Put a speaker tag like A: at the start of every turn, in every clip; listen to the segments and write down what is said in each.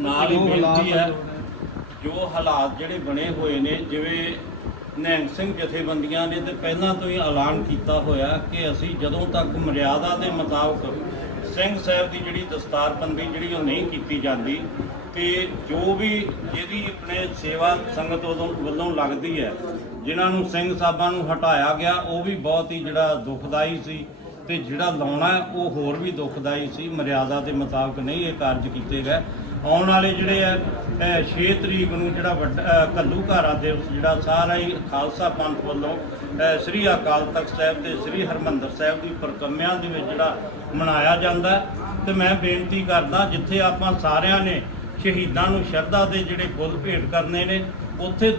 A: ਨਾਲ ਹੀ ਬੇਨਤੀ ਹੈ ਜੋ ਹਾਲਾਤ ਜਿਹੜੇ ਬਣੇ ਹੋਏ ਨੇ ਜਿਵੇਂ ਨਿਹੰਗ ਸਿੰਘ ਜਥੇਬੰਦੀਆਂ ਨੇ ਤੇ ਪਹਿਲਾਂ ਤੋਂ ਹੀ ਐਲਾਨ ਕੀਤਾ ਹੋਇਆ ਕਿ ਅਸੀਂ ਜਦੋਂ ਤੱਕ ਮਰਿਆਦਾ ਦੇ ਮੁਤਾਬਕ ਸਿੰਘ ਸਾਹਿਬ ਦੀ ਜਿਹੜੀ ਦਸਤਾਰਬੰਦੀ ਜਿਹੜੀ ਉਹ ਨਹੀਂ ਕੀਤੀ ਜਾਂਦੀ ਤੇ ਜੋ ਵੀ ਜਿਹਦੀ ਆਪਣੇ ਸੇਵਾ ਸੰਗਤ ਵੱਲੋਂ ਲੱਗਦੀ ਹੈ ਜਿਨ੍ਹਾਂ ਨੂੰ ਸਿੰਘ ਸਾਹਿਬਾਂ ਨੂੰ ਹਟਾਇਆ ਗਿਆ ਉਹ ਵੀ ਬਹੁਤ ਹੀ ਜਿਹੜਾ ਦੁਖਦਾਈ ਸੀ ਤੇ ਜਿਹੜਾ ਲਾਉਣਾ ਉਹ ਹੋਰ ਵੀ ਦੁਖਦਾਈ ਸੀ। ਮਰਿਆਦਾ ਦੇ ਮੁਤਾਬਕ ਨਹੀਂ ਇਹ ਕਾਰਜ ਕੀਤੇ ਗਏ। ਆਉਣ ਵਾਲੇ ਜਿਹੜੇ ਆ 6 ਤਰੀਕ ਨੂੰ ਜਿਹੜਾ ਵੱਡਾ ਅ, ਘੱਲੂ ਘਾਰਾ ਦਿਵਸ ਜਿਹੜਾ ਸਾਰਾ ਹੀ ਖਾਲਸਾ ਪੰਥ ਵੱਲੋਂ ਸ੍ਰੀ ਅਕਾਲ ਤਖਤ ਸਾਹਿਬ ਤੇ ਸ੍ਰੀ ਹਰਮੰਦਰ ਸਾਹਿਬ ਦੀ ਪ੍ਰਕੰਮਿਆਂ ਦੇ ਵਿੱਚ ਜਿਹੜਾ ਮਨਾਇਆ ਜਾਂਦਾ ਹੈ। ਤੇ ਮੈਂ ਬੇਨਤੀ ਕਰਦਾ ਜਿੱਥੇ ਆਪਾਂ ਸਾਰਿਆਂ ਨੇ ਸ਼ਹੀਦਾਂ ਨੂੰ ਸ਼ਰਧਾ ਦੇ ਜਿਹੜੇ ਫੁੱਲ ਭੇਟ ਕਰਨੇ ਨੇ ਉੱਥੇ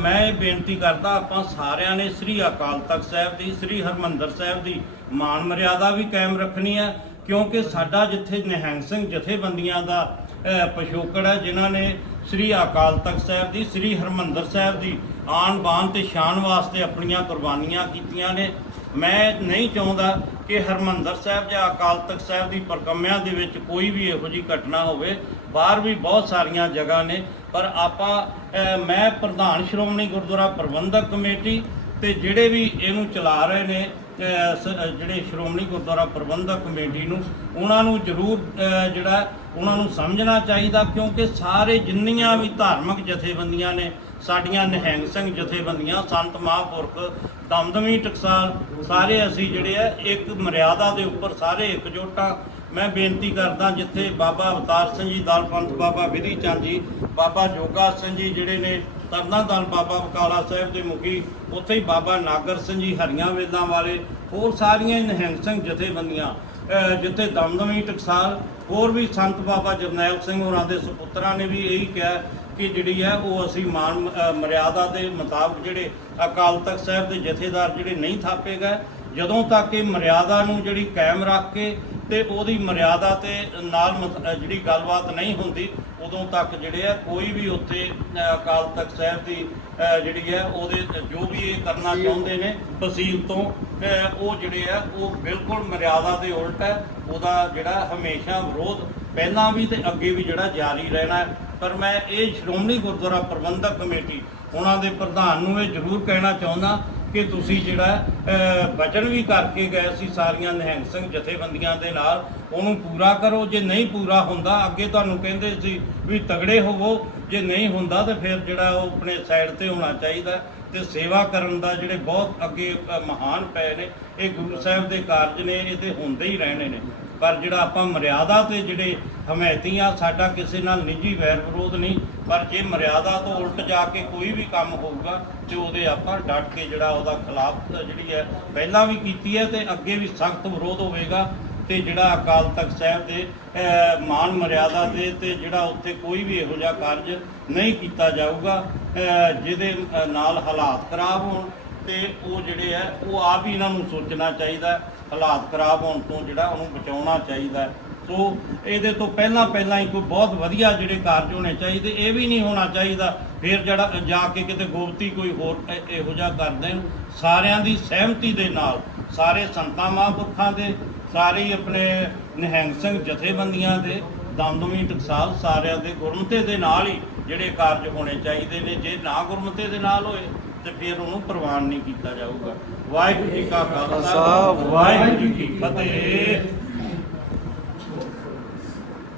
A: ਮੈਂ ਇਹ ਬੇਨਤੀ ਕਰਦਾ ਆਪਾਂ ਸਾਰਿਆਂ ਨੇ ਸ੍ਰੀ ਅਕਾਲ ਤਖਤ ਸਾਹਿਬ ਦੀ ਸ੍ਰੀ ਹਰਮੰਦਰ ਸਾਹਿਬ ਦੀ ਮਾਨ ਮਰਿਆਦਾ ਵੀ ਕਾਇਮ ਰੱਖਣੀ ਹੈ ਕਿਉਂਕਿ ਸਾਡਾ ਜਿੱਥੇ ਨਿਹੰਗ ਸਿੰਘ ਜਥੇਬੰਦੀਆਂ ਦਾ ਅ, ਪਿਛੋਕੜ ਹੈ ਜਿਨ੍ਹਾਂ ਨੇ ਸ੍ਰੀ ਅਕਾਲ ਤਖਤ ਸਾਹਿਬ ਦੀ ਸ੍ਰੀ ਹਰਮੰਦਰ ਸਾਹਿਬ ਦੀ ਆਣ ਬਾਨ ਤੇ ਸ਼ਾਨ ਵਾਸਤੇ ਆਪਣੀਆਂ ਕੁਰਬਾਨੀਆਂ ਕੀਤੀਆਂ ਨੇ। ਮੈਂ ਨਹੀਂ ਚਾਹੁੰਦਾ ਕਿ ਹਰਮੰਦਰ ਸਾਹਿਬ ਜਾਂ ਅਕਾਲ ਤਖਤ ਸਾਹਿਬ ਦੀ ਪ੍ਰਕੰਮਿਆਂ ਦੇ ਵਿੱਚ ਕੋਈ ਵੀ ਇਹੋ ਜਿਹੀ ਘਟਨਾ ਹੋਵੇ। ਬਾਹਰ ਵੀ ਬਹੁਤ ਸਾਰੀਆਂ ਜਗ੍ਹਾ ਨੇ ਪਰ ਆਪਾਂ ਮੈਂ ਪ੍ਰਧਾਨ ਸ਼੍ਰੋਮਣੀ ਗੁਰਦੁਆਰਾ ਪ੍ਰਬੰਧਕ ਕਮੇਟੀ ਤੇ ਜਿਹੜੇ ਵੀ ਇਹਨੂੰ ਚਲਾ ਰਹੇ ਨੇ ਜਿਹੜੇ ਸ਼੍ਰੋਮਣੀ ਗੁਰਦੁਆਰਾ ਪ੍ਰਬੰਧਕ ਕਮੇਟੀ ਨੂੰ, ਉਹਨਾਂ ਨੂੰ ਜ਼ਰੂਰ ਜਿਹੜਾ, ਉਹਨਾਂ ਨੂੰ ਸਮਝਣਾ ਚਾਹੀਦਾ, ਕਿਉਂਕਿ ਸਾਰੇ ਜਿੰਨੀਆਂ ਵੀ ਧਾਰਮਿਕ ਜਥੇਬੰਦੀਆਂ ਨੇ, ਸਾਡੀਆਂ ਨਿਹੰਗ ਸਿੰਘ ਜਥੇਬੰਦੀਆਂ, ਸੰਤ ਮਹਾਂਪੁਰਖ, ਦਮਦਮੀ ਟਕਸਾਲ, ਸਾਰੇ ਅਸੀਂ ਜਿਹੜੇ ਆ, ਇੱਕ ਮਰਿਆਦਾ ਦੇ ਉੱਪਰ ਸਾਰੇ ਇਕਜੁੱਟ ਆ ਮੈਂ ਬੇਨਤੀ ਕਰਦਾ ਜਿੱਥੇ ਬਾਬਾ ਅਵਤਾਰ ਸਿੰਘ ਜੀ ਦਲ ਪੰਥ ਬਾਬਾ ਵਿਧੀ ਚੰਦ ਜੀ, ਬਾਬਾ ਜੋਗਾ ਸਿੰਘ ਜੀ ਜਿਹੜੇ ਨੇ ਤਰਨਾ ਦਲ ਬਾਬਾ ਬਕਾਲਾ ਸਾਹਿਬ ਦੇ ਮੁਖੀ, ਉੱਥੇ ਹੀ ਬਾਬਾ ਨਾਗਰ ਸਿੰਘ ਜੀ ਹਰੀਆਂ ਵੇਲਾਂ ਵਾਲੇ, ਹੋਰ ਸਾਰੀਆਂ ਹੀ ਨਿਹੰਗ ਸਿੰਘ ਜਥੇਬੰਦੀਆਂ ਜਿੱਥੇ ਦਮਦਮੀ ਟਕਸਾਲ, ਹੋਰ ਵੀ ਸੰਤ ਬਾਬਾ ਜਰਨੈਲ ਸਿੰਘ ਹੋਰਾਂ ਦੇ ਸੁਪੁੱਤਰਾਂ ਨੇ ਵੀ ਇਹੀ ਕਿਹਾ ਕਿ ਜਿਹੜੀ ਹੈ ਉਹ ਅਸੀਂ ਮਾਨ ਮਰਿਆਦਾ ਦੇ ਮੁਤਾਬਕ ਜਿਹੜੇ ਅਕਾਲ ਤਖਤ ਸਾਹਿਬ ਦੇ ਜਥੇਦਾਰ ਜਿਹੜੇ ਨਹੀਂ ਥਾਪੇ ਗਏ, ਜਦੋਂ ਤੱਕ ਇਹ ਮਰਿਆਦਾ ਨੂੰ ਜਿਹੜੀ ਕਾਇਮ ਰੱਖ ਕੇ ਤੇ ਉਹਦੀ ਮਰਿਆਦਾ ਤੇ ਨਾਲ ਜਿਹੜੀ ਗੱਲਬਾਤ ਨਹੀਂ ਹੁੰਦੀ ਉਦੋਂ ਤੱਕ ਜਿਹੜੇ ਆ ਕੋਈ ਵੀ ਉੱਥੇ ਅਕਾਲ ਤਖਤ ਸਾਹਿਬ ਦੀ ਜਿਹੜੀ ਹੈ ਉਹਦੇ ਜੋ ਵੀ ਇਹ ਕਰਨਾ ਚਾਹੁੰਦੇ ਨੇ ਤਹਿਸੀਲ ਤੋਂ ਉਹ ਜਿਹੜੇ ਆ ਉਹ ਬਿਲਕੁਲ ਮਰਿਆਦਾ ਦੇ ਉਲਟ ਹੈ। ਉਹਦਾ ਜਿਹੜਾ ਹਮੇਸ਼ਾ ਵਿਰੋਧ ਪਹਿਲਾਂ ਵੀ ਤੇ ਅੱਗੇ ਵੀ ਜਿਹੜਾ ਜਾਰੀ ਰਹਿਣਾ ਪਰ ਮੈਂ ਇਹ ਸ਼੍ਰੋਮਣੀ ਗੁਰਦੁਆਰਾ ਪ੍ਰਬੰਧਕ ਕਮੇਟੀ ਉਹਨਾਂ ਦੇ ਪ੍ਰਧਾਨ ਨੂੰ ਇਹ ਜ਼ਰੂਰ ਕਹਿਣਾ ਚਾਹੁੰਦਾ ਕਿ ਤੁਸੀਂ ਜਿਹੜਾ ਬਚਨ ਵੀ ਕਰਕੇ ਗਏ ਸੀ ਸਾਰੀਆਂ ਨਿਹੰਗ ਸਿੰਘ ਜਥੇਬੰਦੀਆਂ ਦੇ ਨਾਲ, ਉਹਨੂੰ ਪੂਰਾ ਕਰੋ। ਜੇ ਨਹੀਂ ਪੂਰਾ ਹੁੰਦਾ, ਅੱਗੇ ਤੁਹਾਨੂੰ ਕਹਿੰਦੇ ਸੀ ਵੀ ਤਗੜੇ ਹੋਵੋ। ਜੇ ਨਹੀਂ ਹੁੰਦਾ ਤਾਂ ਫਿਰ ਜਿਹੜਾ ਉਹ ਆਪਣੇ ਸਾਈਡ ਤੇ ਹੋਣਾ ਚਾਹੀਦਾ ਤੇ ਸੇਵਾ ਕਰਨ ਦਾ ਜਿਹੜੇ ਬਹੁਤ ਅੱਗੇ ਮਹਾਨ ਪਏ ਨੇ, ਇਹ ਗੁਰੂ ਸਾਹਿਬ ਦੇ ਕਾਰਜ ਨੇ, ਇਹ ਤੇ ਹੁੰਦੇ ਹੀ ਰਹਿਣੇ ਨੇ। ਪਰ ਜਿਹੜਾ ਆਪਾਂ ਮਰਿਆਦਾ ਤੇ ਜਿਹੜੇ ਹਮਾਇਤੀ ਆ ਸਾਡਾ ਕਿਸੇ ਨਾਲ ਨਿੱਜੀ ਵੈਰ ਵਿਰੋਧ ਨਹੀਂ ਪਰ ਜੇ ਮਰਿਆਦਾ ਤੋਂ ਉਲਟ ਜਾ ਕੇ ਕੋਈ ਵੀ ਕੰਮ ਹੋਊਗਾ ਤੇ ਉਹਦੇ ਆਪਾਂ ਡਟ ਕੇ ਜਿਹੜਾ ਉਹਦਾ ਖਿਲਾਫ ਜਿਹੜੀ ਹੈ ਪਹਿਲਾਂ ਵੀ ਕੀਤੀ ਹੈ ਤੇ ਅੱਗੇ ਵੀ ਸਖਤ ਵਿਰੋਧ ਹੋਵੇਗਾ ਤੇ ਜਿਹੜਾ ਅਕਾਲ ਤਖਤ ਸਾਹਿਬ ਦੇ ਅਹ, ਮਾਨ ਮਰਿਆਦਾ ਦੇ ਤੇ ਜਿਹੜਾ ਉੱਥੇ ਕੋਈ ਵੀ ਇਹੋ ਜਿਹਾ ਕਾਰਜ ਨਹੀਂ ਕੀਤਾ ਜਾਊਗਾ ਜਿਹਦੇ ਨਾਲ ਹਾਲਾਤ ਖਰਾਬ ਹੋਣ ਤੇ ਉਹ ਜਿਹੜੇ ਆ ਉਹ ਆਪ ਹੀ ਇਹਨਾਂ ਨੂੰ ਸੋਚਣਾ ਚਾਹੀਦਾ ਹਾਲਾਤ ਖਰਾਬ ਹੋਣ ਤੋਂ ਜਿਹੜਾ ਉਹਨੂੰ ਬਚਾਉਣਾ ਚਾਹੀਦਾ। ਸੋ ਇਹਦੇ ਤੋਂ ਪਹਿਲਾਂ ਪਹਿਲਾਂ ਹੀ ਕੋਈ ਬਹੁਤ ਵਧੀਆ ਜਿਹੜੇ ਕਾਰਜ ਹੋਣੇ ਚਾਹੀਦੇ ਇਹ ਵੀ ਨਹੀਂ ਹੋਣਾ ਚਾਹੀਦਾ ਫਿਰ ਜਿਹੜਾ ਜਾ ਕੇ ਕਿਤੇ ਗੋਪਤੀ ਕੋਈ ਹੋਰ ਇਹ- ਜਿਹਾ ਕਰ ਦੇਣ। ਸਾਰਿਆਂ ਦੀ ਸਹਿਮਤੀ ਦੇ ਨਾਲ ਸਾਰੇ ਸੰਤਾਂ ਮਹਾਂਪੁਰਖਾਂ ਦੇ ਸਾਰੇ ਆਪਣੇ ਨਿਹੰਗ ਸਿੰਘ ਜਥੇਬੰਦੀਆਂ ਦੇ ਦਮਦਮੀ ਟਕਸਾਲ ਸਾਰਿਆਂ ਦੇ ਗੁਰਮਤੇ ਦੇ ਨਾਲ ਹੀ ਜਿਹੜੇ ਕਾਰਜ ਹੋਣੇ ਚਾਹੀਦੇ ਨੇ ਜੇ ਨਾ ਗੁਰਮਤੇ ਦੇ ਨਾਲ ਹੋਏ ਤੇ ਫਿਰ ਉਹਨੂੰ ਪ੍ਰਵਾਨ ਨਹੀਂ ਕੀਤਾ ਜਾਊਗਾ। ਵਾਹਿਗੁਰੂ ਜੀ ਕਾ ਖਾਲਸਾ ਵਾਹਿਗੁਰੂ ਜੀ ਕੀ ਫਤਿਹ।